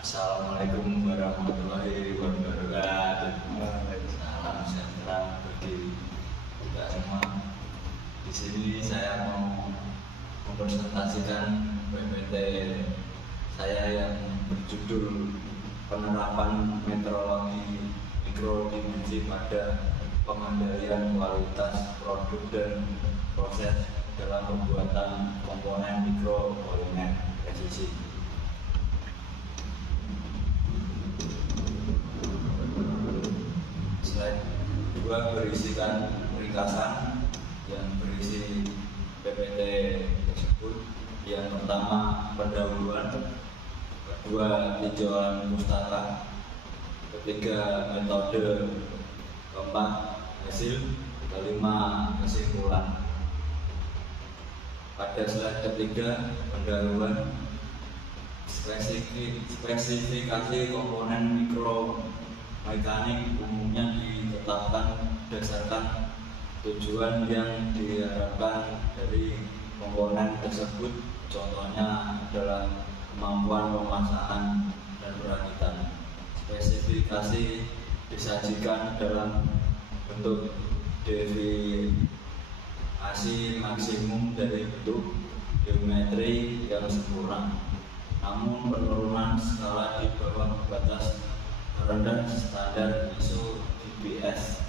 Assalamualaikum warahmatullahi wabarakatuh. Salam sejahtera bagi kita semua. Di sini saya mau mempresentasikan PPT saya yang berjudul penerapan metrologi mikrodimensi pada pengendalian kualitas produk dan proses dalam pembuatan komponen mikropolimer presisi. Slide 2 berisikan ringkasan yang berisi PPT tersebut. Yang pertama pendahuluan, kedua tinjauan pustaka, ketiga metode, keempat hasil, kelima kesimpulan. Pada slide ketiga pendahuluan, spesifikasi komponen mikromekanik umumnya ditetapkan berdasarkan tujuan yang diharapkan dari komponen tersebut. Contohnya adalah kemampuan pemasangan dan perakitan. Spesifikasi disajikan dalam bentuk deviasi maksimum dari bentuk geometri yang sempurna, namun penurunan skala di bawah batas rendah standar ISO DBS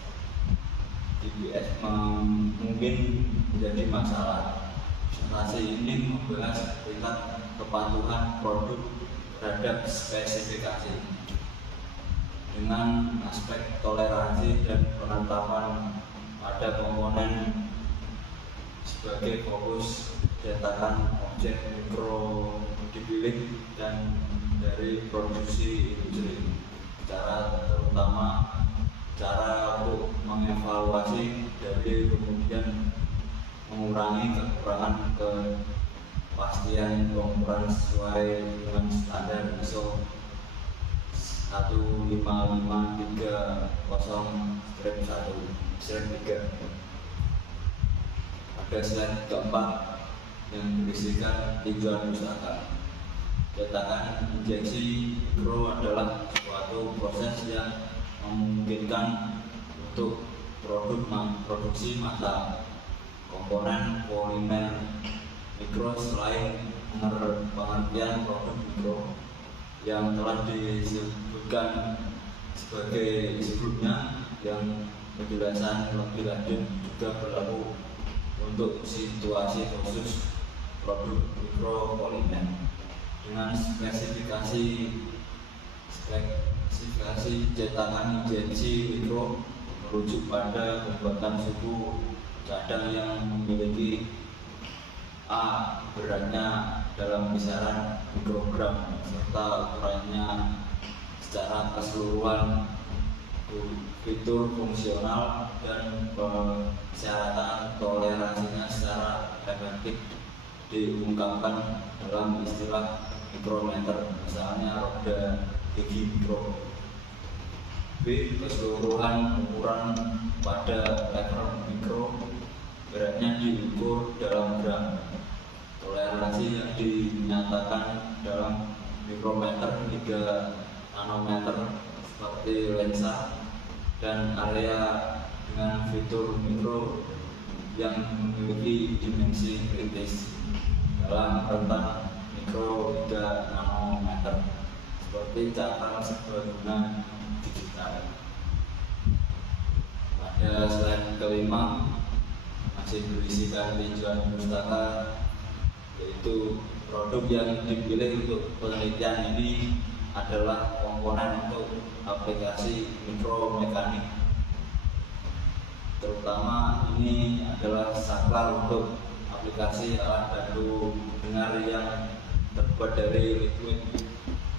mungkin menjadi masalah. Presentasi ini membahas tingkat kepatuhan produk terhadap spesifikasi dengan aspek toleransi dan penetapan pada komponen sebagai fokus. Cetakan objek mikro dipilih dan dari produksi industri. Terutama cara untuk mengevaluasi dari kemudian mengurangi kekurangan kepastian pengukuran sesuai dengan standar ISO 15530-1/3. Pada slide keempat yang berisikan tinjauan pustaka. Cetakan injeksi mikro adalah suatu proses yang memungkinkan untuk produksi massal komponen polimer mikro. Selain pengertian produk mikro yang telah disebutkan sebagai sebelumnya, yang penjelasan lebih lanjut juga berlaku untuk situasi khusus produk mikropolimer dengan spesifikasi cetakan injeksi mikro merujuk pada pembuatan suku cadang yang memiliki A beratnya dalam kisaran mikrogram serta ukurannya secara keseluruhan, fitur fungsional dan persyaratan toleransinya secara efektif diungkapkan dalam istilah mikrometer, misalnya roda gigi mikro. B. Keseluruhan ukuran pada level mikro, beratnya diukur dalam gram. Toleransi yang dinyatakan dalam mikrometer 3 nanometer seperti lensa dan area dengan fitur mikro yang memiliki dimensi kritis dalam rentang mikro 3 nanometer seperti cakram serbaguna digital. Pada slide kelima masih berisikan tinjauan pustaka, yaitu produk yang dipilih untuk penelitian ini adalah komponen untuk aplikasi mikromekanik. Terutama ini adalah saklar untuk aplikasi alat bantu dengar yang terbuat dari liquid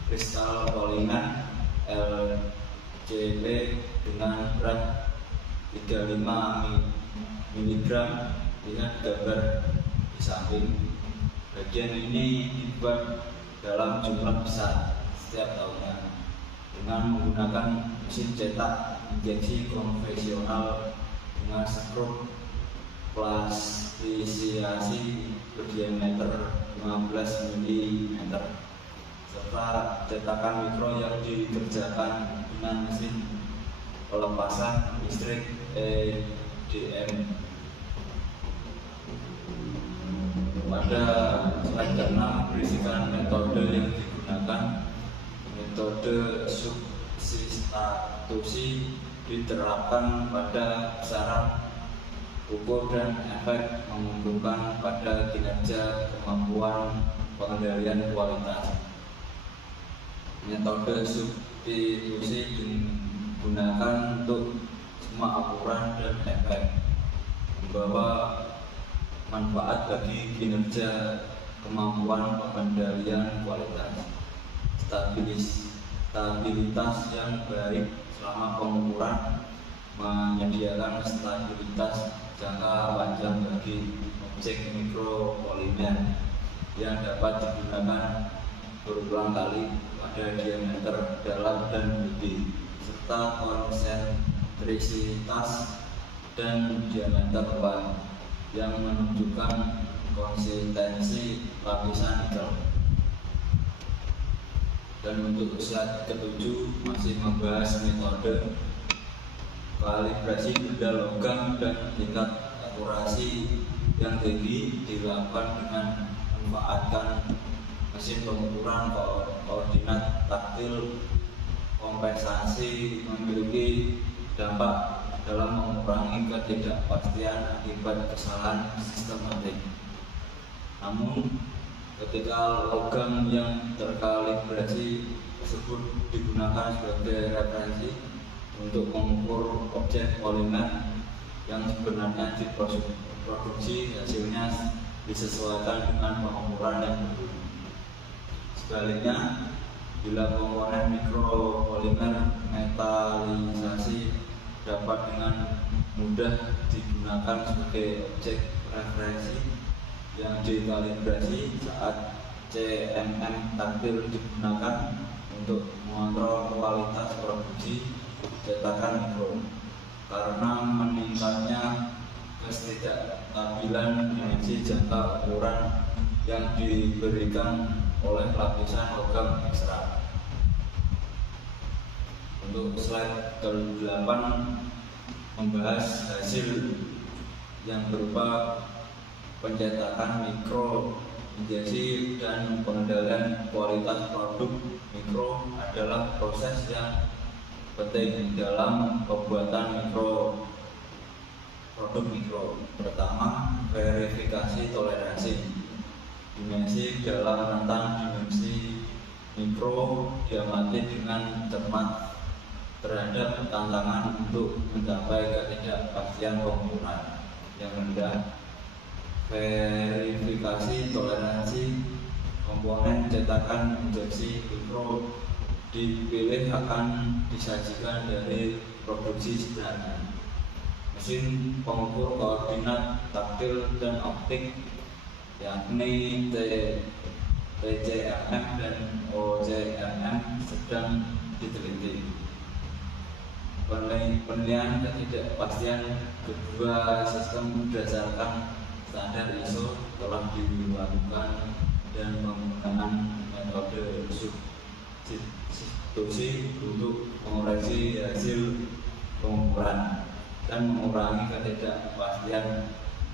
kristal polimer LCP dengan berat 35 mg. Lihat gambar di samping. Bagian ini dibuat dalam jumlah besar setiap tahunnya dengan menggunakan mesin cetak injeksi konvensional dengan skrup plastisasi berdiameter 15 mm serta cetakan mikro yang dikerjakan dengan mesin pelepasan listrik EDM. Pada slide ke-6 berisikan metode yang digunakan. Metode substitusi diterapkan pada besaran ukur dan efek menguntungkan pada kinerja kemampuan pengendalian kualitas. Metode substitusi digunakan untuk semua ukuran dan efek, membawa manfaat bagi kinerja kemampuan pengendalian kualitas. Stabilitas yang baik selama pengukuran menyediakan stabilitas jangka panjang bagi objek mikropolimer yang dapat digunakan berulang kali pada diameter dalam dan gede, serta konsentrisitas dan diameter ban yang menunjukkan konsistensi lapisan nikel. Dan untuk slide ke-7 masih membahas metode kalibrasi benda logam dan tingkat akurasi yang tinggi dilakukan dengan memanfaatkan mesin pengukuran koordinat taktil. Kompensasi memiliki dampak dalam mengurangi ketidakpastian akibat kesalahan sistematik. Namun, ketika logam yang terkalibrasi tersebut digunakan sebagai referensi untuk mengukur objek polimer yang sebenarnya diproduksi, hasilnya disesuaikan dengan pengukuran yang berbeda. Sebaliknya, bila komponen mikropolimer metalisasi dapat dengan mudah digunakan sebagai objek referensi yang dikalibrasi saat CMM taktil digunakan untuk mengontrol kualitas produksi cetakan mikro. Karena meningkatnya ketidakstabilan dimensi jangka ukuran yang diberikan oleh lapisan logam ekstra. Untuk slide ke-8 membahas hasil yang berupa pencetakan mikro, injeksi, dan pengendalian kualitas produk mikro adalah proses yang penting dalam pembuatan produk mikro. Pertama, verifikasi toleransi dimensi dalam rentang dimensi mikro diamati dengan cermat terhadap tantangan untuk mencapai ketidakpastian pengukuran yang rendah. Verifikasi toleransi komponen cetakan injeksi mikro dipilih akan disajikan dari produksi sebenarnya. Mesin pengukur koordinat taktil dan optik yakni TCMM dan OCMM sedang diteliti. Penilaian ketidakpastian kedua sistem berdasarkan standar ISO telah dilakukan dan menggunakan metode substitusi untuk mengoreksi hasil pengukuran dan mengurangi ketidakpastian.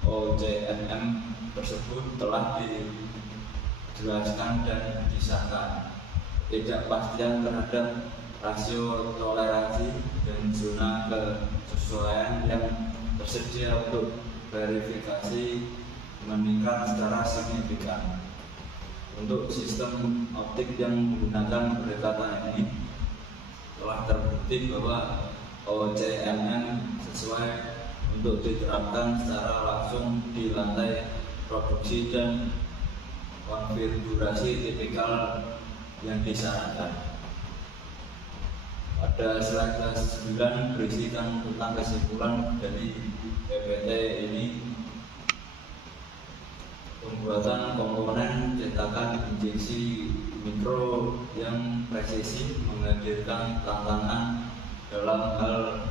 OCMM tersebut telah dijelaskan dan disahkan. Ketidakpastian terhadap rasio toleransi dan zona kesesuaian yang tersedia untuk verifikasi meningkat secara signifikan. Untuk sistem optik yang menggunakan pendekatan ini telah terbukti bahwa OCMM sesuai untuk diterapkan secara langsung di lantai produksi dan konfigurasi tipikal yang disarankan. Pada slide ke-9 berisikan tentang kesimpulan dari PPT ini. Pembuatan komponen cetakan injeksi mikro yang presisi menghadirkan tantangan dalam hal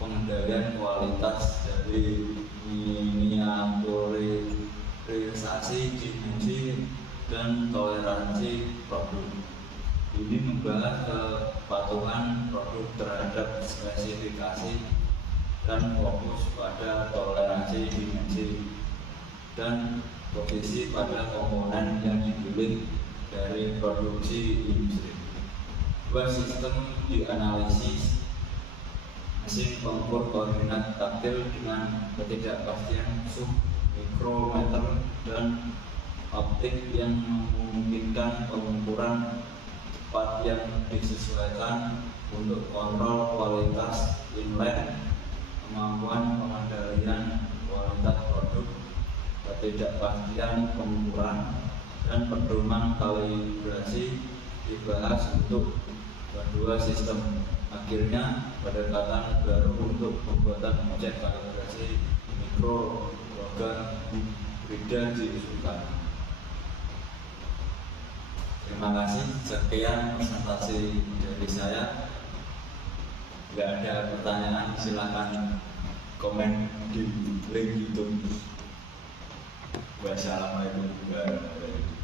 pengendalian kualitas dari miniaturisasi dimensi dan toleransi produk. Ini membahas kepatuhan produk terhadap spesifikasi dan fokus pada toleransi dimensi dan posisi pada komponen yang dipilih dari produksi industri. Dua sistem dianalisis, mesin pengukur koordinat taktil dengan ketidakpastian submikrometer dan optik yang memungkinkan pengukuran cepat yang disesuaikan untuk kontrol kualitas inlet, kemampuan pengendalian kualitas produk, ketidakpastian pengukuran, dan pedoman kalibrasi dibahas untuk kedua sistem. Akhirnya pendekatan baru untuk pembuatan objek kalibrasi mikro logam hibrida diusulkan. Terima kasih, sekian presentasi dari saya. Jika ada pertanyaan silakan komen di link YouTube. Wassalamualaikum warahmatullahi wabarakatuh.